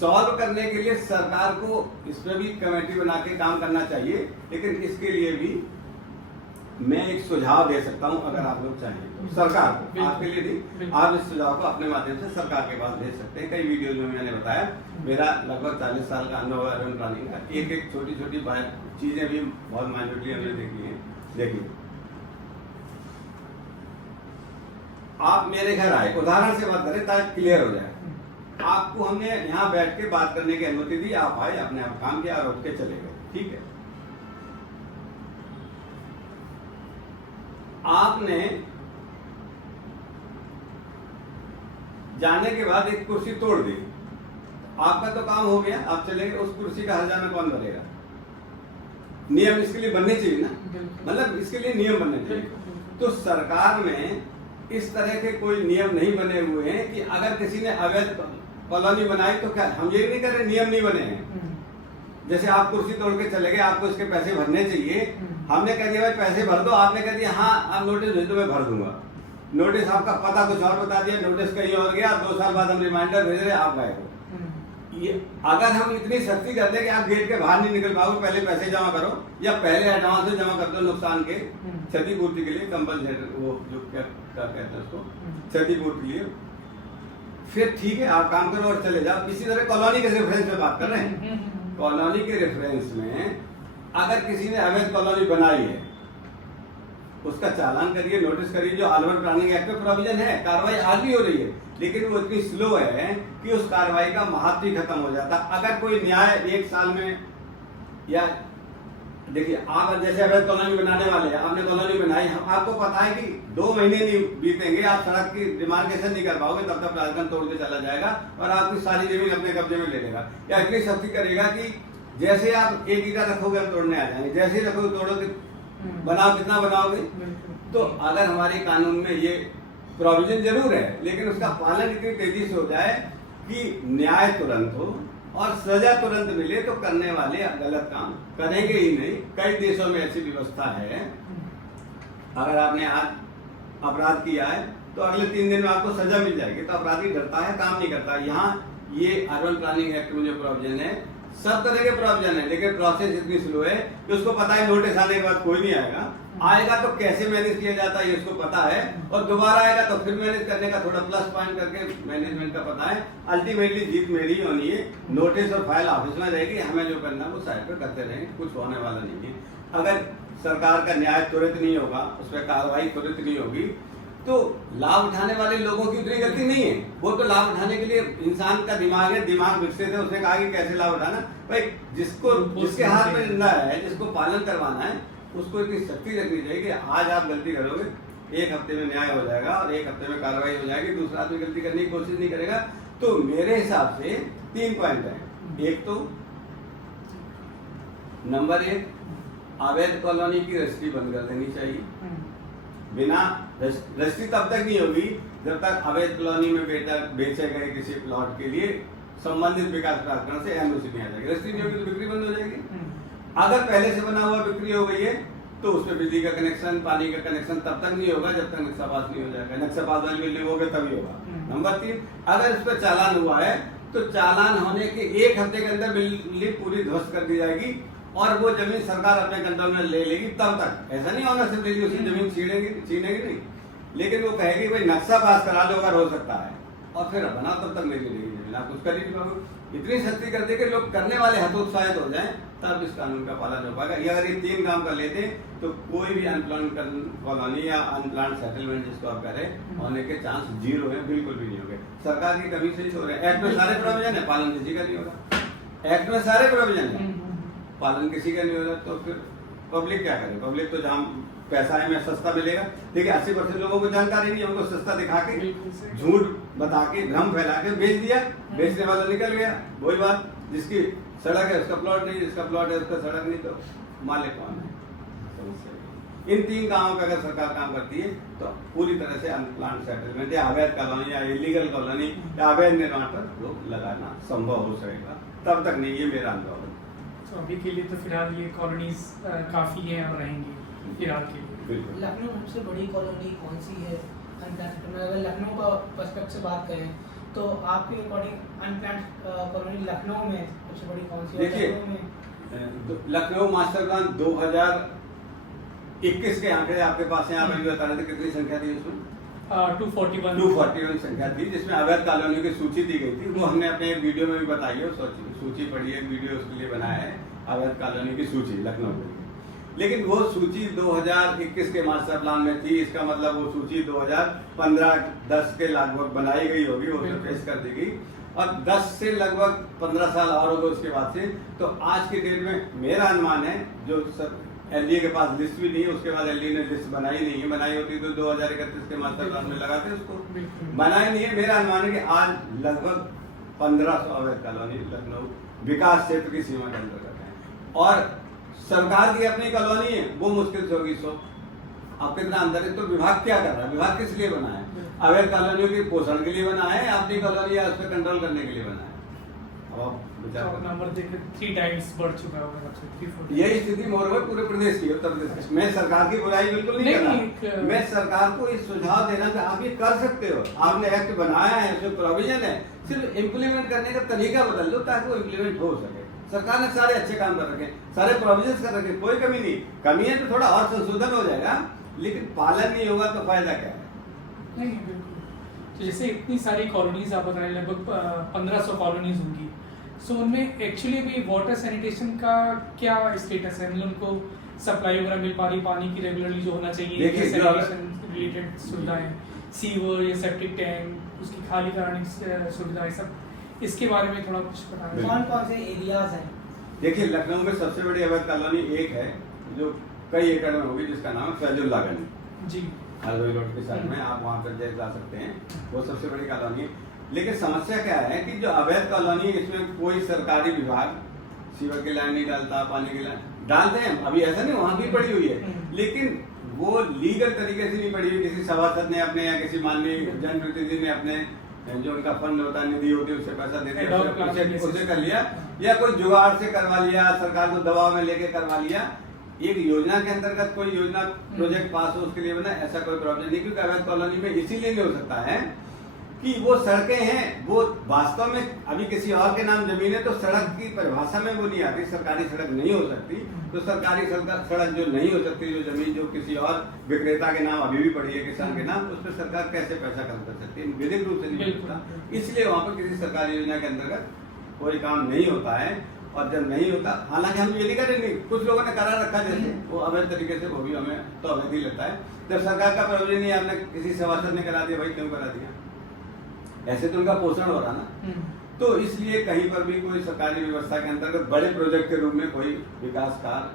सॉल्व करने के लिए सरकार को इस पर भी कमेटी बना के काम करना चाहिए, लेकिन इसके लिए भी मैं एक सुझाव दे सकता हूं अगर आप लोग चाहें तो सरकार को, बिल्कुल। आपके लिए नहीं, बिल्कुल। आप इस सुझाव को अपने माध्यम से सरकार के पास भेज सकते हैं। कई वीडियोज में मैंने बताया, मेरा लगभग 40 साल का अनुभव है अर्बन प्लानिंग का। एक एक छोटी छोटी चीजें भी बहुत माइन्यूटली हमने देखी है। देखिए, आप मेरे घर आए, उदाहरण से बात करें ताकि क्लियर हो जाए। आपको हमने यहाँ बैठ के बात करने की अनुमति दी, आप आए, अपने आप काम किया और उठ के चले गए, ठीक है। आपने जाने के बाद एक कुर्सी तोड़ दी, आपका तो काम हो गया, आप चले गए। उस कुर्सी का हर्जाना कौन भरेगा? नियम इसके लिए बनने चाहिए ना, मतलब इसके लिए नियम बनने चाहिए। तो सरकार में इस तरह के कोई नियम नहीं बने हुए हैं कि अगर किसी ने अवैध कॉलोनी बनाई तो क्या, हम ये नहीं कर रहे, नियम नहीं बने हैं। जैसे आप कुर्सी तोड़ के चले गए, आपको इसके पैसे भरने चाहिए, हमने कह दिया भाई पैसे भर दो, आपने कह दिया हाँ आप नोटिस भेज दो, मैं भर दूंगा। नोटिस आपका पता कुछ और बता दिया, नोटिस कहीं और गया, 2 साल बाद हम रिमाइंडर भेज रहे, आप गए हो। ये अगर हम इतनी सख्ती करते हैं कि आप गेट के बाहर नहीं निकल पाओगे, पहले पैसे जमा करो या पहले एडवांस जमा कर दो नुकसान के क्षतिपूर्ति के लिए, कंपनसेशन, वो जो क्या कहते हैं उसको, क्षतिपूर्ति के लिए, फिर ठीक है आप काम करो और चले जाओ। इसी तरह कॉलोनी के रेफरेंस में बात कर रहे हैं। कॉलोनी के रेफरेंस में अगर किसी ने अवैध कॉलोनी बनाई है, उसका चालान करिए, नोटिस करिए, जो अर्बन प्लानिंग एक्ट में प्रोविजन है। कार्रवाई आज भी हो रही है, लेकिन वो इतनी स्लो है कि उस कार्रवाई का महत्व ही खत्म हो जाता। अगर कोई न्याय 1 साल में, या देखिए आप जैसे अवैध कॉलोनी बनाने वाले हैं, आपने कॉलोनी बनाई, आपको पता है कि 2 महीने नहीं बीतेंगे, आप सड़क की डिमार्केशन नहीं कर पाओगे, तब तक प्राधिकरण तोड़ के चला जाएगा और आपकी सारी जमीन अपने कब्जे में ले लेगा। या इतनी सख्ती करेगा कि जैसे आप 1 ईटा रखोगे हम तोड़ने आ जाएंगे, जैसे ही रखोगे तोड़ोगे, बनाओ कितना बनाओगे। तो अगर हमारे कानून में ये प्रोविजन जरूर है, लेकिन उसका पालन इतनी तेजी से हो जाए कि न्याय तुरंत हो और सजा तुरंत मिले, तो करने वाले गलत काम करेंगे ही नहीं। कई देशों में ऐसी व्यवस्था है, अगर आपने आज अपराध किया है तो अगले 3 दिन में आपको सजा मिल जाएगी। तो अपराधी डरता है, काम नहीं करता। यहाँ ये अर्बन प्लानिंग एक्ट में जो प्रोविजन है, सब तरह के प्रोविजन है, लेकिन प्रोसेस इतनी स्लो है कि उसको पता है नोटिस आने के बाद कोई नहीं आएगा तो कैसे मैनेज किया जाता है ये उसको पता है, और दोबारा आएगा तो फिर मैनेज करने का थोड़ा प्लस पॉइंट करके मैनेजमेंट का पता है। अल्टीमेटली जीत मेरी होनी है, नोटिस और फाइल ऑफिस में रहेगी, हमें जो करना है वो साइड पर करते रहेंगे, कुछ होने वाला नहीं है। अगर सरकार का न्याय त्वरित नहीं होगा, उस पर कार्रवाई त्वरित नहीं होगी, तो लाभ उठाने वाले लोगों की उतनी गलती नहीं है। वो तो लाभ उठाने के लिए इंसान का दिमाग है, दिमाग विकसित है, उसने कहा कि कैसे लाभ उठाना। भाई जिसके हाथ में जिंदा है, जिसको पालन करवाना है, उसको इतनी शक्ति रखनी चाहिए कि आज आप गलती करोगे, 1 हफ्ते में न्याय हो जाएगा और 1 हफ्ते में कार्रवाई हो जाएगी, दूसरा आदमी गलती करने की कोशिश नहीं करेगा। तो मेरे हिसाब से 3 पॉइंट है। एक तो नंबर 1, अवैध कॉलोनी की रजिस्ट्री बंद कर देनी चाहिए। बिना रजिस्ट्री तब तक नहीं होगी जब तक अवैध कॉलोनी में बेचे गए किसी प्लॉट के लिए संबंधित विकास प्राधिकरण से एनओसी नहीं आ जाएगी। रजिस्ट्री नहीं होगी तो बिक्री बंद हो जाएगी। अगर पहले से बना हुआ बिक्री हो गई है तो उसमें बिजली का कनेक्शन, पानी का कनेक्शन तब तक नहीं होगा जब तक नक्शा पास नहीं हो जाएगा। नक्शा पास वाली बिल्डिंग होगी तभी होगा। नंबर 3, अगर इस पर चालान हुआ है तो चालान होने के 1 हफ्ते के अंदर बिल्डिंग पूरी ध्वस्त कर दी जाएगी और वो जमीन सरकार अपने कंट्रोल में ले लेगी। तब तक ऐसा नहीं होना सिर्फ उसी जमीन छीनेगी नहीं, लेकिन वो कहेगी भाई नक्शा पास करा लो अगर हो सकता है, और फिर बना तब तक नहीं मिलेगी जमीन, आप कुछ कर ही नहीं पाओगे। इतनी सख्ती कर दे कि लोग करने वाले हतोत्साहित हो जाएं, तब इस कानून का पालन हो पाएगा। ये अगर ये 3 काम कर लेते तो कोई भी अनप्लान कॉलोनी या अनप्लान सेटलमेंट जिसको आप करें होने के चांस 0 है, बिल्कुल भी नहीं होंगे। सरकार की कमी से ही हो रहे हैं। एक्ट में सारे प्रोविजन है, पालन किसी का नहीं होगा। एक्ट में सारे प्रोविजन है, पालन किसी का नहीं हो रहा, तो फिर पब्लिक क्या करे? पब्लिक तो जहाँ पैसा है में सस्ता मिलेगा। देखिए 80% लोगों को जानकारी नहीं है, उनको सस्ता दिखा के, झूठ बता के, भ्रम फैला के बेच दिया, बेचने वाला निकल गया। वही बात, जिसकी सड़क है उसका प्लॉट नहीं, जिसका प्लॉट है उसका सड़क नहीं, तो मालिक कौन है? समस्या। इन 3 कामों का अगर सरकार काम करती है तो पूरी तरह से अनप्लान सेटलमेंट या अवैध कॉलोनी या इलीगल कॉलोनी या अवैध निर्माण पर रोक लगाना संभव हो सकेगा। तब तक नहीं, ये मेरा अनुभव है। तो अभी के लिए तो फिलहाल ये कॉलोनीज काफ़ी हैं और रहेंगी फिलहाल के लिए। बिल्कुल। लखनऊ में सबसे बड़ी कॉलोनी कौन सी है अनप्लान सेक्टर में? अगर लखनऊ का पर्सपेक्टिव से बात करें तो आपके अकॉर्डिंग अनप्लान कॉलोनी लखनऊ में सबसे बड़ी कौन सी है? देखिए, लखनऊ मास्टर प्लान 21 के आंकड़े आपके पास हैं, आप अभी बता रहे थे कितनी संख्या थी उसमें? 241 संख्या थी, जिसमें अवैध कॉलोनियों की सूची दी गई थी। वो हमने अपने एक वीडियो में भी बताई है, सूची पढ़ी है, वीडियो उसके लिए बनाया है, अवैध कॉलोनी की सूची लखनऊ में। लेकिन वो सूची 2021 के मास्टर प्लान में थी, इसका मतलब वो सूची 2015-10 के लगभग बनाई गई होगी, वो पेश कर दी गई, और 10 से लगभग 15 साल और हो गए उसके बाद से। तो आज के डेट में मेरा अनुमान है, जो सब एलडीए के पास लिस्ट भी नहीं है, उसके बाद एलडीए ने लिस्ट बनाई नहीं है, बनाई होती तो 2031 के मास्टर प्लान में लगाते उसको, बनाई नहीं है। मेरा अनुमान है कि आज लगभग 1500 अवैध कॉलोनी लखनऊ विकास क्षेत्र की सीमा के अंतर्गत है, और सरकार की अपनी कॉलोनी है, वो मुश्किल से होगी 100। अब कितना अंदर है? तो विभाग क्या कर रहा है? विभाग किस लिए बना है? अवैध कॉलोनियों के पोषण के लिए बना है, अपनी कॉलोनी या उस पर कंट्रोल करने के लिए बना है? नंबर देखिए 3 टाइम्स बढ़ चुका होगा, 3-4। यही स्थिति मोर में पूरे प्रदेश की, उत्तर प्रदेश। मैं सरकार की बुराई बिल्कुल नहीं कर रहा, मैं सरकार को इस सुझाव देना कि आप ये कर सकते हो, आपने एक्ट बनाया है, उसमें प्रोविजन है, सिर्फ इम्प्लीमेंट करने का तरीका बदल दो ताकि वो इम्प्लीमेंट हो सके। सरकार ने सारे अच्छे काम कर रखे, सारे प्रोविजन कर रखे, कोई कमी नहीं। कमी है तो थोड़ा और संशोधन हो जाएगा, लेकिन पालन नहीं होगा तो फायदा क्या है? नहीं बिल्कुल। तो जैसे इतनी सारी कॉलोनीज आप बता रहे, लगभग 1500 कॉलोनीज होंगी, सो उनमें एक्चुअली भी वाटर सैनिटेशन का क्या स्टेटस है? मतलब उनको सप्लाई वगैरह मिल पा रही, पानी की रेगुलरली जो होना चाहिए, सैनिटेशन रिलेटेड सुविधाएं, सीवर या सेप्टिक टैंक, उसकी खाली कराने की सुविधाएं, सब इसके बारे में थोड़ा कुछ बताना। कौन कौन से एरियाज हैं? देखिए, लखनऊ में सबसे बड़ी अवैध कॉलोनी एक है जो कई एकड़ में होगी, जिसका नाम है फैजुल्ला गंज जी, हरदोई रोड के साइड में, आप वहाँ पर जा सकते हैं, वो सबसे बड़ी कॉलोनी है। लेकिन समस्या क्या है कि जो अवैध कॉलोनी, इसमें कोई सरकारी विभाग सीवर की लाइन नहीं डालता, पानी की लाइन डालते हैं, अभी ऐसा नहीं, वहाँ भी पड़ी हुई है, लेकिन वो लीगल तरीके से नहीं पड़ी हुई। किसी सभासद ने अपने या किसी माननीय जनप्रतिनिधि ने अपने जो उनका फंड होता है, निधि होती है, उससे पैसा दे दिया, उसे कर लिया, या कोई जुगाड़ से करवा लिया, सरकार को दबाव में लेके करवा लिया। एक योजना के अंतर्गत कोई योजना प्रोजेक्ट पास हो उसके लिए बना, ऐसा कोई प्रॉब्लम नहीं, क्योंकि अवैध कॉलोनी में इसीलिए नहीं हो सकता है कि वो सड़कें हैं, वो वास्तव में अभी किसी और के नाम जमीन है, तो सड़क की परिभाषा में वो नहीं आती, सरकारी सड़क नहीं हो सकती। तो सरकारी सड़क जो नहीं हो सकती, जो जमीन जो किसी और विक्रेता के नाम अभी भी पड़ी है, किसान के नाम, उस पर सरकार कैसे पैसा खर्च कर सकती है? विधिक रूप से नहीं हो सकता। इसलिए वहाँ पर किसी सरकारी योजना के अंतर्गत कोई काम नहीं होता है, और जब नहीं होता, हालांकि हम ये नहीं करेंगे, कुछ लोगों ने करा रखा, जैसे वो अवैध तरीके से, वो भी हमें तो अवैध ही लगता है। जब सरकार का प्रोविजन नहीं, आपने किसी सभासद ने करा दिया, भाई क्यों करा दिया? ऐसे तो उनका पोषण हो रहा ना। तो इसलिए कहीं पर भी कोई सरकारी व्यवस्था के अंतर्गत बड़े प्रोजेक्ट के रूप में कोई विकास कार्य,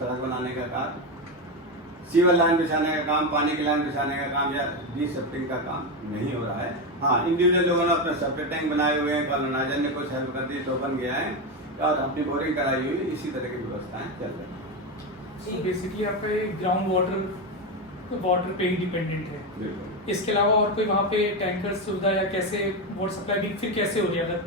सड़क बनाने का कार्य, सीवर लाइन बिछाने का काम, पानी की लाइन बिछाने का काम, या डिसेप्टिंग का काम नहीं हो रहा है। हाँ, इंडिविजुअल लोगों ने अपने सेप्टिक टैंक बनाए हुए हैं, कॉलोनाइजर ने कुछ हेल्प कर दी तो बन गया है, और अपनी बोरिंग कराई हुई, इसी तरह की व्यवस्थाएं चल रही हैं। बेसिकली आपका ये ग्राउंड वाटर पे ही डिपेंडेंट है। बिल्कुल। इसके अलावा और कोई वहाँ पे टैंकर सुविधा या कैसे वाटर सप्लाई भी फिर कैसे हो रही है? अगर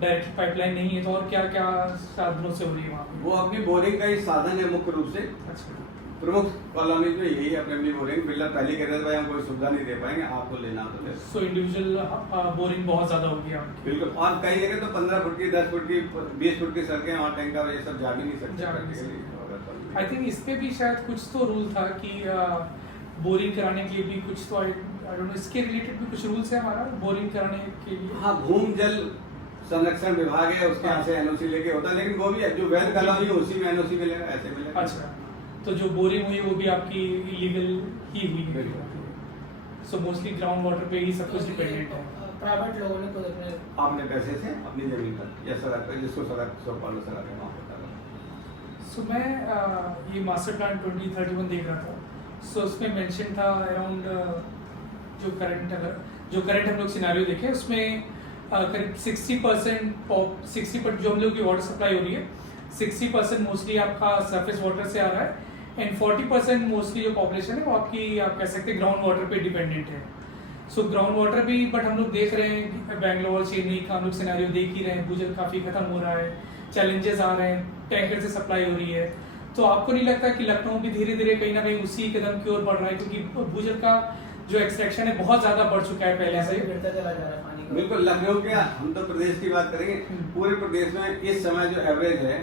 डायरेक्ट पाइपलाइन नहीं है तो और क्या क्या साधनों से हो रही है वहाँ पे? वो अपनी बोरिंग का ही साधन है मुख्य रूप से। अच्छा, प्रमुख कॉलोनी में यही है, अपनी बोरिंग। बिल्डर पहले कह रहे थे भाई हम कोई सुविधा नहीं दे पाएंगे, आपको लेना तो ले। सो इंडिविजुअल बोरिंग बहुत ज्यादा हो गया बिल्कुल, और कई जगह तो 15 फुट की, 10 फुट की, 20 फुट की सड़कें और टैंकर ये सब जा भी नहीं सकते। आई थिंक इस पे भी शायद कुछ तो रूल था कि बोरिंग कराने के लिए भी कुछ तो, आई डोंट नो, इसके रिलेटेड भी कुछ रूल्स है हमारा बोरिंग कराने के लिए? हाँ, भूमि जल संरक्षण विभाग है, उसके यहाँ से एनओसी लेके होता है, लेकिन वो भी जो वैध कॉलोनी है उसी में एनओसी मिलेगा, ऐसे मिलेगा। अच्छा, तो जो बोरिंग हुई वो भी आपकी इलीगल ही हुई है? सो मोस्टली ग्राउंड वाटर पे ही सब कुछ डिपेंडेंट है। प्राइवेट लोगों ने खुद अपने पैसे से अपनी जमीन पर या सड़क पर, जिसको सड़क सड़क है वहाँ पर। सो मैं ये मास्टर प्लान 2031 देख रहा था, सो उसमें मेंशन था अराउंड जो करंट हम लोग सिनेरियो देखे, उसमें करीब 60% जो हम लोग की वाटर सप्लाई हो रही है, 60% मोस्टली आपका सरफेस वाटर से आ रहा है, एंड 40% मोस्टली जो पॉपुलेशन है वो आपकी, आप कह सकते हैं, ग्राउंड वाटर पे डिपेंडेंट है। सो ग्राउंड वाटर भी, बट हम लोग देख रहे हैं बेंगलोर, चेन्नई का हम लोग सिनेरियो देख ही रहे हैं, भूजल काफ़ी खत्म हो रहा है, चैलेंजेस आ रहे हैं, टैंकर से सप्लाई हो रही है। तो आपको नहीं लगता कि लखनऊ भी धीरे धीरे कहीं ना कहीं उसी कदम की ओर बढ़ रहा है? क्योंकि भूजल का जो एक्सट्रैक्शन है बहुत ज़्यादा बढ़ चुका है पहले से। बिल्कुल, लखनऊ के, हम तो प्रदेश की बात करेंगे, पूरे प्रदेश में इस समय जो एवरेज है,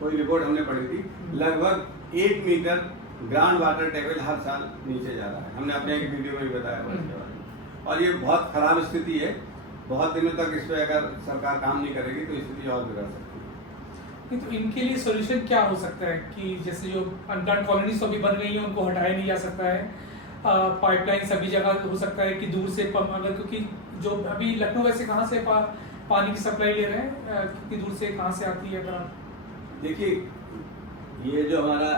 कोई रिपोर्ट हमने पढ़ी थी, लगभग 1 मीटर ग्राउंड वाटर टेबल हर साल नीचे जा रहा है। हमने अपने एक वीडियो में भी बताया हुआ इसके बारे में, और ये बहुत खराब स्थिति है। बहुत दिनों तक इस पर अगर सरकार काम नहीं करेगी तो स्थिति और बिगड़ सकती है। नहीं, तो इनके लिए सोल्यूशन क्या हो सकता है कि जैसे जो अनप्लान्ड कॉलोनीज अभी बन रही हैं उनको हटाया नहीं जा सकता है, पाइपलाइन सभी जगह हो सकता है कि दूर से अगर, क्योंकि जो अभी लखनऊ वैसे कहाँ से पानी की सप्लाई ले रहे हैं, कितनी दूर से कहाँ से आती है? अगर आप देखिए, ये जो हमारा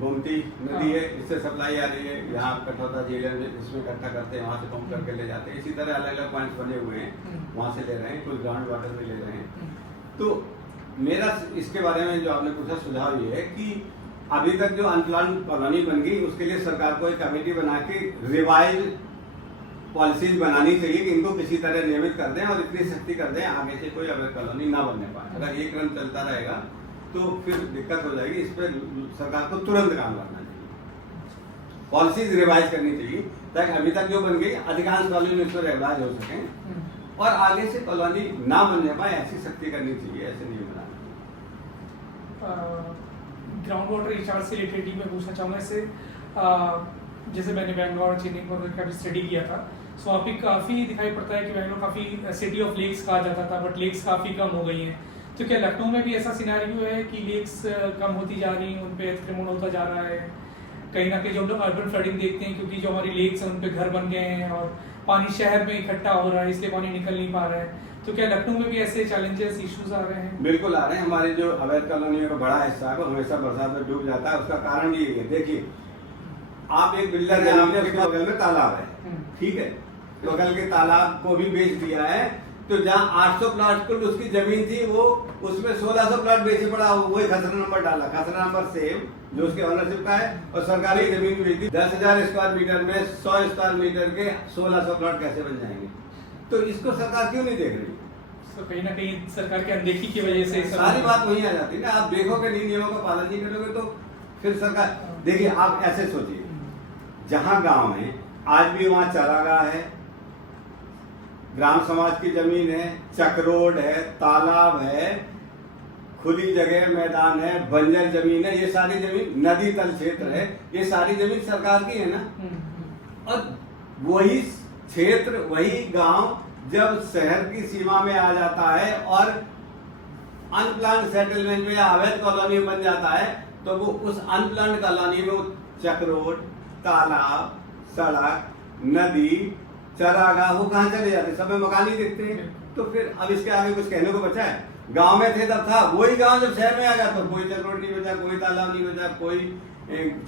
गोमती नदी है, इससे सप्लाई आ रही है, यहाँ कटौता झील है, इसमें इकट्ठा करते हैं, वहाँ से पंप करके ले जाते हैं। इसी तरह अलग अलग पॉइंट्स बने हुए हैं, वहाँ से ले रहे हैं, कुछ ग्राउंड वाटर में ले रहे हैं। तो मेरा इसके बारे में जो आपने पूछा सुझाव ये है कि अभी तक जो अनप्लान्ड कॉलोनी बन गई उसके लिए सरकार को एक कमेटी बना के रिवाइज पॉलिसीज बनानी चाहिए कि इनको किसी तरह नियमित कर दें और इतनी सख्ती कर दें आगे से कोई अवैध कॉलोनी ना बनने पाए। अगर ये क्रम चलता रहेगा तो फिर दिक्कत हो जाएगी। इस पर सरकार को तुरंत काम करना चाहिए, पॉलिसीज रिवाइज करनी चाहिए ताकि अभी तक जो बन गई अधिकांश कॉलोनी उस पर रिवाइज हो सकें और आगे से कॉलोनी ना बनने पाए, ऐसी सख्ती करनी चाहिए, ऐसे नहीं बनाना। ग्राउंड वाटर रिचार्ज से रिलेटेड ही मैं पूछना चाहूँगा इससे, जैसे मैंने बैंगलोर चेन्नई का भी स्टडी किया था, सो वहाँ पे काफ़ी दिखाई पड़ता है कि बैंगलोर काफ़ी सिटी ऑफ लेक्स कहा जाता था, बट लेक्स काफ़ी कम हो गई हैं। तो क्या लखनऊ में भी ऐसा सिनेरियो है कि लेक्स कम होती जा रही हैं, उन पर अतिक्रमण होता जा रहा है? कहीं ना कहीं जो हम लोग अर्बन फ्लडिंग देखते हैं, क्योंकि जो हमारी लेक्स हैं उन पर घर बन गए हैं और पानी शहर में इकट्ठा हो रहा है, इसलिए पानी निकल नहीं पा रहा है। तो क्या लखनऊ में भी ऐसे चैलेंजेस इश्यूज आ रहे हैं? बिल्कुल आ रहे हैं। हमारे जो अवैध कॉलोनियों का बड़ा हिस्सा है वो हमेशा बरसात में डूब जाता है। उसका कारण ये है, देखिए, आप एक बिल्डर जमीन है, उसके बगल में तालाब है, ठीक है, बगल के तालाब को भी बेच दिया है। तो जहाँ 800 प्लॉट कुल उसकी जमीन थी, वो उसमें 1600 प्लॉट बेचे पड़ा, वही खसरा नंबर डाला, खसरा नंबर सेम जो उसके ऑनरशिप का है, और सरकारी जमीन बेच दी। 10,000 स्क्वायर मीटर में 100 स्क्वायर मीटर के 1600 प्लॉट कैसे बन जाएंगे? तो इसको सरकार क्यों नहीं देख रही? तो कहीं ना कहीं सरकार की अनदेखी की वजह से सारी बात वही आ जाती है ना। आप देखोगे नहीं, नियमों का पालन नहीं करोगे तो फिर सरकार, देखिए आप ऐसे सोचिए, जहां गांव है आज भी वहां चारागाह है, ग्राम समाज की जमीन है, चक रोड है, तालाब है, खुली जगह मैदान है, बंजर जमीन है, ये सारी जमीन नदी तल क्षेत्र है, ये सारी जमीन सरकार की है ना। और वही क्षेत्र, वही गांव जब शहर की सीमा में आ जाता है और अनप्लान्ड सेटलमेंट में या अवैध कॉलोनी बन जाता है, तो वो उस अनप्लान्ड कॉलोनी में चक रोड, तालाब, सड़क, नदी, चरागाह वो कहाँ चले जाते? सब में मकान ही दिखते हैं। तो फिर अब इसके आगे कुछ कहने को बचा है? गांव में थे तब था, वही गांव जब शहर में आ गया तो कोई चक रोड नहीं बचा, कोई तालाब नहीं बचा, कोई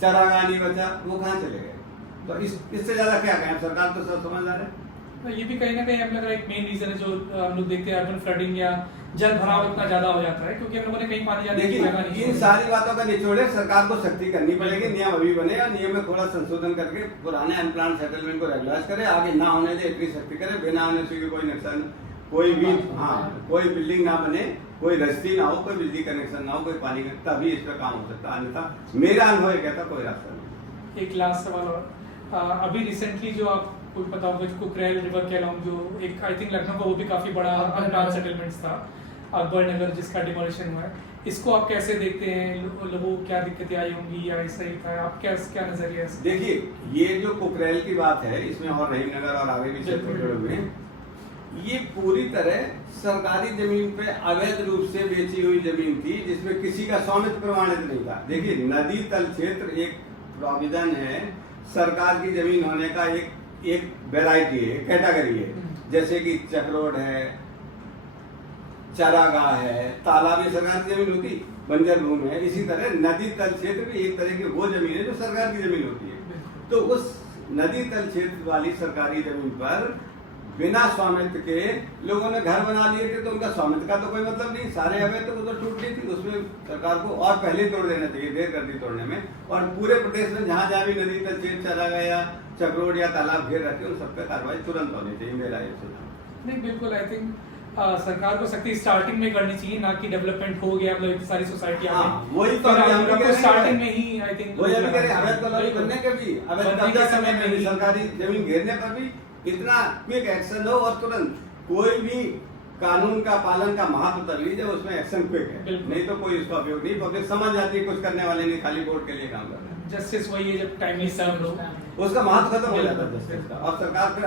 चरागाह नहीं बचा, वो कहाँ चले गए? तो इससे ज्यादा क्या कहें? सरकार तो सब समझदार है। तो ये भी कहीं ना कहीं हमें लग रहा है एक मेन रीजन है जो हम लोग देखते हैं, अर्बन फ्लडिंग या जल भराव इतना ज्यादा हो जाता है क्योंकि हम लोगों ने कहीं पानी जाने की जगह नहीं। इन सारी बातों का निचोड़ है, सरकार को सख्ती करनी पड़ेगी। नियम अभी बने और नियम में थोड़ा संशोधन करके पुराने अनप्लान्ड सेटलमेंट को रेगुलाइज करे, आगे ना होने दे, इतनी सख्ती करे, बिना होने से कोई नुकसान, कोई भी, हाँ, कोई बिल्डिंग ना बने, कोई रस्ती ना हो, कोई बिजली कनेक्शन ना हो, कोई पानी का, तभी इस पर काम हो सकता है। अन्यथा मेरा अनुभव ये कहता कोई रास्ता नहीं। एक लास्ट सवाल और, अभी रिसेंटली जो आपको पता होगा जो कुकरेल रिवर के अलाउंग जो एक आई थिंक लखनऊ का वो भी काफी बड़ा अनप्लान्ड सेटलमेंट्स था, अकबर नगर, जिसका डिमोलिशन हुआ है, इसको आप कैसे देखते हैं? लोगों को क्या दिक्कतें आई होंगी या ऐसा ही था? आप क्या नजरिया है? देखिए, ये जो कुकरेल की बात है, इसमें और रहीम नगर और आगे भी क्षेत्र जुड़े हुए हैं, ये पूरी तरह सरकारी जमीन पे अवैध रूप से बेची हुई जमीन थी जिसमें किसी का स्वामित्व प्रमाणित नहीं था। देखिए, नदी तल क्षेत्र एक प्रोविजन है, सरकार की जमीन होने का एक वैरायटी है, कैटेगरी है। जैसे कि चकरोड है, चरागाह है, तालाब, ये सरकार की जमीन होती, बंजर भूमि है। इसी तरह नदी तल क्षेत्र भी एक तरह की वो जमीन है जो सरकार की जमीन होती है। तो उस नदी तल क्षेत्र वाली सरकारी जमीन पर बिना स्वामित्व के लोगों ने घर बना लिए थे, तो उनका स्वामित्व का तो कोई मतलब नहीं, सारे अवैध तो उधर टूट गई थी। उसमें सरकार को और पहले तोड़ देना चाहिए, देर कर दी तोड़ने में। और पूरे प्रदेश में जहाँ जहाँ भी नदी तल क्षेत्र, चरागाह या चकरोड या तालाब घेर रहते हैं, उन सब पे कार्रवाई तुरंत होनी चाहिए, मेरा ये सुझाव। नहीं, बिल्कुल, आई थिंक सरकार को सख्ती स्टार्टिंग में करनी चाहिए, ना कि डेवलपमेंट हो गया मतलब इतनी सारी सोसाइटियां में। वही तो हम भी स्टार्टिंग में ही आई थिंक वही अभी कह रहे हैं, अवैध कॉलोनी बनने के भी, अवैध कब्जा समय में भी, सरकारी जमीन घेरने पर भी इतना क्विक एक्शन हो और तुरंत। कोई भी कानून का पालन का महत्व तभी जब उसमें एक्शन क्विक है, नहीं तो कोई इसका उपयोग नहीं। पब्लिक समझ जाती है कुछ करने वाले नहीं, खाली वोट के लिए काम कर रहे हैं। जस्टिस वही है जब टाइमली सर्व हो। उसका महत्व खत्म हो जाता है जस्टिस का, और सरकार फिर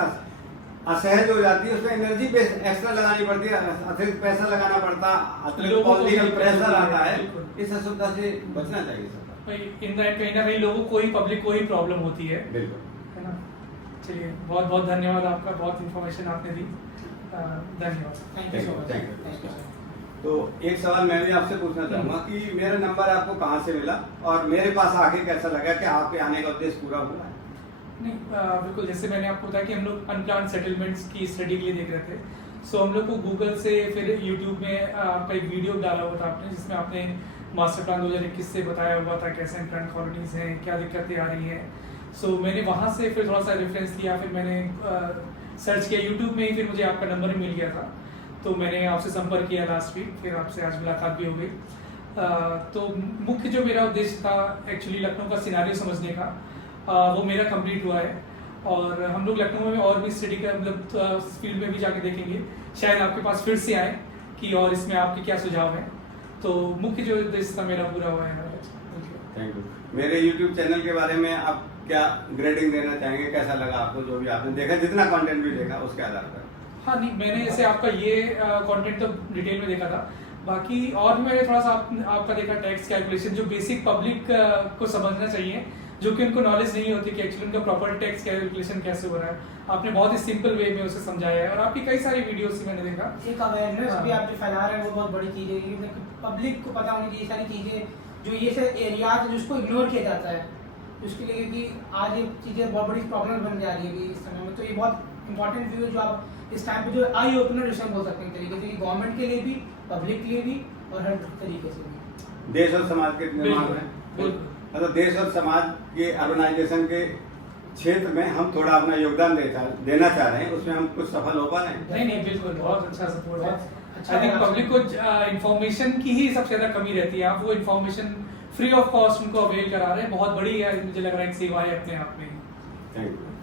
असहज हो जाती है, उसमें एनर्जी एक्स्ट्रा लगानी पड़ती है, अतिरिक्त पैसा लगाना पड़ता, अतिरिक्त लोगों को पॉलिटिकल भी प्रेशर आता है। बिल्कुल। इस असुविधा से बचना चाहिए सरकार। इन दैट कहीं ना कहीं लोगों को ही पब्लिक को ही प्रॉब्लम होती है बिल्कुल। है ना। चलिए बहुत बहुत धन्यवाद आपका, बहुत इन्फॉर्मेशन आपने दी, धन्यवाद। Thank you so much. Thank you. Thank you sir. तो एक सवाल मैं भी आपसे पूछना चाहूंगा कि मेरा नंबर आपको कहाँ से मिला और मेरे पास आके कैसा लगा कि आपके आने का उद्देश्य पूरा हुआ है? नहीं बिल्कुल, जैसे मैंने आपको बताया कि हम लोग अनप्लान्ड सेटलमेंट्स की स्टडी के लिए देख रहे थे। सो हम लोग को गूगल से, फिर यूट्यूब में आपका एक वीडियो डाला हुआ था आपने, जिसमें आपने मास्टर प्लान 2021 से बताया हुआ था कैसे अनप्लान्ड कॉलोनीज हैं, क्या दिक्कतें आ रही हैं। सो मैंने वहाँ से फिर थोड़ा सा रेफरेंस लिया, फिर मैंने सर्च किया यूट्यूब में ही, फिर मुझे आपका नंबर मिल गया था, तो मैंने आपसे संपर्क किया लास्ट वीक, फिर आपसे आज मुलाकात भी हो गई। तो मुख्य जो मेरा उद्देश्य था एक्चुअली लखनऊ का सिनारियो समझने का, वो मेरा कंप्लीट हुआ है। और हम लोग लखनऊ में और भी स्टडी का मतलब फील्ड में भी जाके देखेंगे, शायद आपके पास फिर से आए कि और इसमें आपके क्या सुझाव हैं। तो मुख्य जो उद्देश्य था मेरा पूरा हुआ है। Thank you. मेरे YouTube चैनल के बारे में आप क्या ग्रेडिंग देना चाहेंगे, कैसा लगा आपको जो भी आपने देखा, जितना कंटेंट भी देखा उसके आधार पर? हाँ नहीं, मैंने जैसे आपका ये कंटेंट तो डिटेल में देखा था, बाकी और भी मैंने थोड़ा सा आपका देखा टैक्स कैलकुलेशन, जो बेसिक पब्लिक को समझना चाहिए, जो कि उनको नॉलेज नहीं होती कि एक्चुअली उनका प्रॉपर टैक्स कैलकुलेशन कैसे हो रहा है। आपने बहुत ही सिंपल वे में उसे समझाया है, और आपकी कई सारी वीडियोस मैंने देखा। एक अवेयरनेस हाँ। भी आप जो फैला रहे हैं वो बहुत बड़ी चीज़ है, क्योंकि पब्लिक को पता होनी चाहिए सारी चीज़ें, जो ये से एरियाज है जिसको इग्नोर किया जाता है, उसके लिए क्योंकि आज ये चीज़ें बहुत बड़ी प्रॉब्लम बन जा रही है इस समय में। तो ये बहुत इंपॉर्टेंट व्यू है जो आप इस टाइम पे जो आई ओपनर विषय बोल सकते हैं तरीके से, गवर्नमेंट के लिए भी, पब्लिक के लिए भी, और हर तरीके से भी। देश और समाज के निर्माण में, बिल्कुल। मतलब देश और समाज के अर्बनाइजेशन के क्षेत्र में हम थोड़ा अपना योगदान देना चाह रहे हैं, उसमें हम कुछ सफल हो पा रहे हैं? नहीं बिल्कुल, बहुत अच्छा सपोर्ट है। अच्छा आई थिंक लगा। पब्लिक को इन्फॉर्मेशन की ही सबसे ज्यादा कमी रहती है, आप वो इन्फॉर्मेशन फ्री ऑफ कॉस्ट उनको अवेल करा रहे हैं, बहुत बड़ी मुझे लग रहा है एक सेवा है अपने आप में। Thank you.